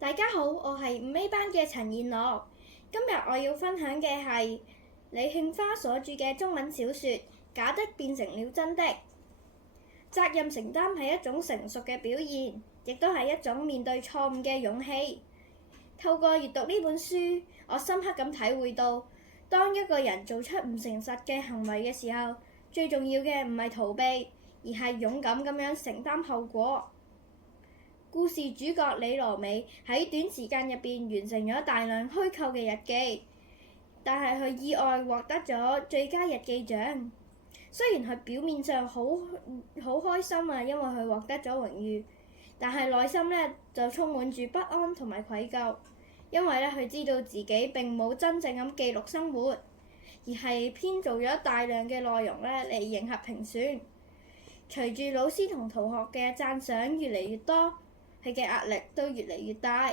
大家好，我係5A 班嘅陳燕樂。今日我要分享嘅係李慶花所著嘅中文小說《假的變成了真的》。責任承擔係一種成熟嘅表現，亦都係一種面對錯誤嘅勇氣。透過閱讀呢本書，我深刻咁體會到，當一個人做出唔誠實嘅行為嘅時候，最重要嘅唔係逃避，而係勇敢咁樣承擔後果。故事主角李羅美喺短時間入邊完成咗大量虛構嘅日記，但係佢意外獲得咗最佳日記獎。雖然佢表面上好開心啊，因為佢獲得咗榮譽，但係內心就充滿住不安同埋愧疚，因為佢知道自己並冇真正咁記錄生活，而係編造咗大量嘅內容嚟迎合評選。隨住老師同同學嘅讚賞越嚟越多，佢嘅壓力都越嚟越大。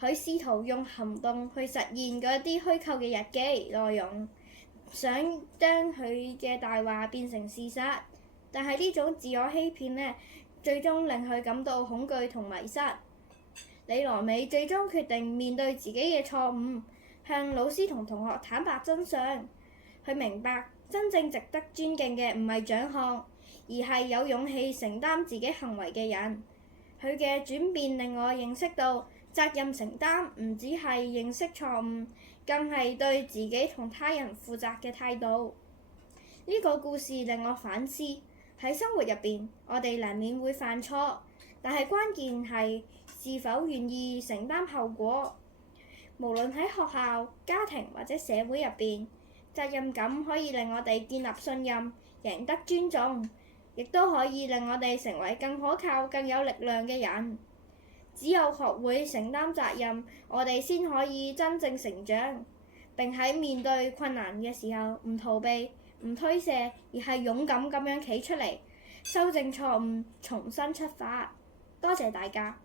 佢試圖用行動去實現嗰啲虛構嘅日記內容，想將佢嘅大話變成事實，但係呢種自我欺騙最終令佢感到恐懼同迷失。李羅美最終決定面對自己嘅錯誤，向老師同同學坦白真相。佢明白真正值得尊敬嘅唔係獎項，而係有勇氣承擔自己行為嘅人。佢嘅轉變令我認識到，責任承擔唔只係認識錯誤，更係對自己同他人負責嘅態度。呢個故事令我反思，喺生活入邊，我哋難免會犯錯，但係關鍵係是否願意承擔後果。無論喺學校、家庭或者社會入邊，責任感可以令我哋建立信任，贏得尊重，亦都可以令我哋成為更可靠、更有力量嘅人。只有學會承擔責任，我哋先可以真正成長，並喺面對困難嘅時候唔逃避、唔推卸，而係勇敢咁樣企出嚟，修正錯誤，重新出發。多謝大家。